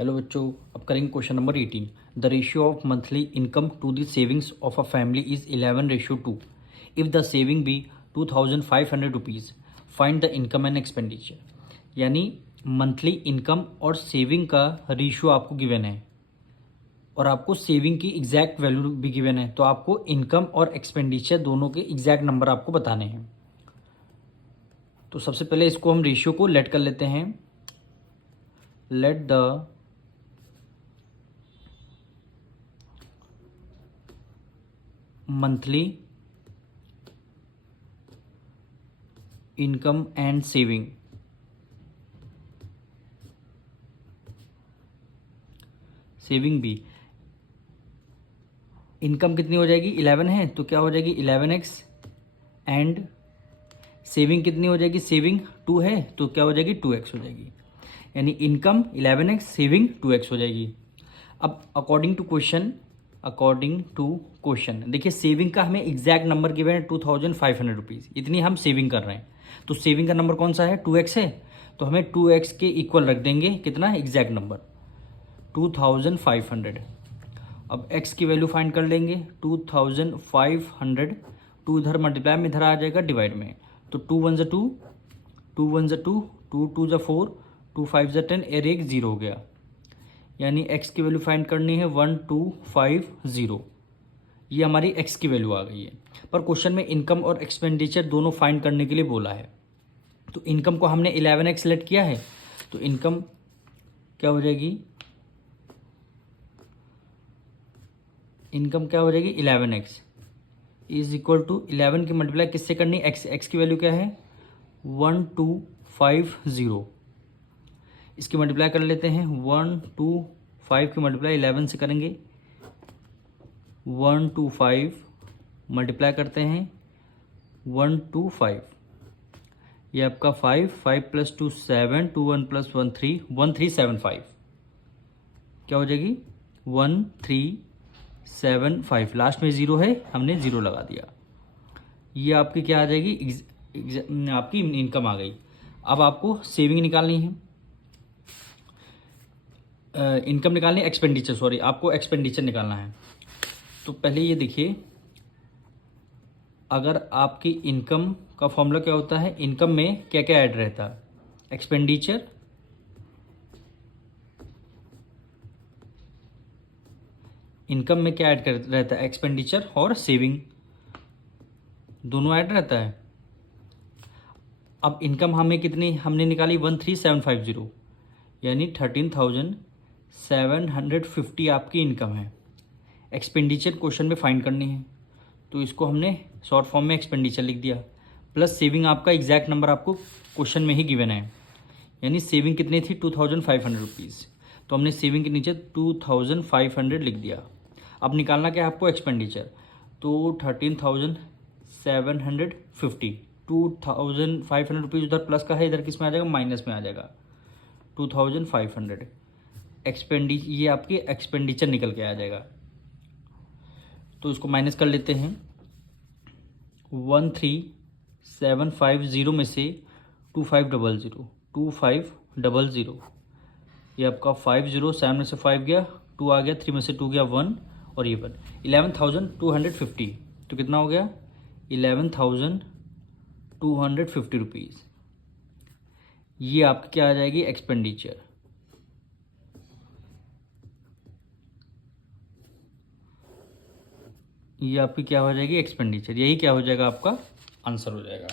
Hello बच्चों, अब करेंगे question number 18। The ratio of monthly income to the savings of a family is 11:2। If the saving be 2500 rupees, find the income and expenditure. यानी monthly income और saving का ratio आपको given है और आपको सेविंग की एग्जैक्ट वैल्यू भी given है, तो आपको इनकम और एक्सपेंडिचर दोनों के एग्जैक्ट नंबर आपको बताने हैं। तो सबसे पहले इसको हम रेशियो को लेट कर लेते हैं। Let the monthly income and saving भी इनकम कितनी हो जाएगी 11 है तो क्या हो जाएगी 11x, एंड सेविंग कितनी हो जाएगी, सेविंग 2 है तो क्या हो जाएगी 2x हो जाएगी। यानी इनकम 11x, सेविंग 2x हो जाएगी। अब अकॉर्डिंग टू क्वेश्चन देखिए, सेविंग का हमें एग्जैक्ट नंबर गिवन है 2500 रुपीज़, इतनी हम सेविंग कर रहे हैं। तो सेविंग का नंबर कौन सा है, 2x है, तो हमें 2x के इक्वल रख देंगे कितना, एग्जैक्ट नंबर 2500। अब x की वैल्यू फाइंड कर लेंगे 2500, 2 इधर मल्टीप्लाई में, इधर आ जाएगा डिवाइड में, तो 2 1 2, 2 1 2, 2 2 4, 2 5 10, एर एक 0 हो गया। यानी x की वैल्यू फाइंड करनी है 1250। ये हमारी x की वैल्यू आ गई है। पर क्वेश्चन में इनकम और एक्सपेंडिचर दोनों फाइंड करने के लिए बोला है। तो इनकम को हमने 11x सेलेक्ट किया है, तो इनकम क्या हो जाएगी, इनकम क्या हो जाएगी 11x इज इक्वल टू 11 की मल्टीप्लाई किससे करनी, x की वैल्यू क्या है 1250। इसकी मल्टीप्लाई कर लेते हैं, 125 की मल्टीप्लाई 11 से करेंगे, 125 मल्टीप्लाई करते हैं 125, ये आपका 5 प्लस 2 7, 2 1 प्लस 1 3, 1375 क्या हो जाएगी 1375। लास्ट में 0 है, हमने 0 लगा दिया। ये आपकी क्या आ जाएगी, आपकी इनकम आ गई। अब आपको सेविंग निकालनी है, इनकम निकालनी है, एक्सपेंडिचर सॉरी, आपको एक्सपेंडिचर निकालना है। तो पहले ये देखिए, अगर आपकी इनकम का फॉर्मूला क्या होता है, इनकम में क्या क्या ऐड रहता है, एक्सपेंडिचर, इनकम में क्या ऐड कर रहता है, एक्सपेंडिचर और सेविंग दोनों ऐड रहता है। अब इनकम हमें कितनी हमने निकाली 13750, यानी 13,750 आपकी इनकम है। एक्सपेंडिचर क्वेश्चन में फाइंड करनी है, तो इसको हमने शॉर्ट फॉर्म में एक्सपेंडिचर लिख दिया, प्लस सेविंग आपका एग्जैक्ट नंबर आपको क्वेश्चन में ही गिवन है। यानी सेविंग कितनी थी 2500 रुपीज़, तो हमने सेविंग के नीचे 2500 लिख दिया। अब निकालना क्या है आपको, एक्सपेंडिचर, तो 13,750, 2500 रुपीज़ उधर प्लस का है, इधर किस में आ जाएगा, माइनस में आ जाएगा 2500। ये आपकी एक्सपेंडिचर निकल के आ जाएगा, तो इसको माइनस कर लेते हैं। 13750 में से 2500, ये आपका 50, 7 में से 5 गया, 2 आ गया, 3 में से 2 गया 1, और ये 1, 11,250, तो कितना हो गया 11,250 रुपीज़। ये आपकी क्या आ जाएगी, एक्सपेंडिचर। ये आपकी क्या हो जाएगी, एक्सपेंडिचर। यही क्या हो जाएगा, आपका आंसर हो जाएगा।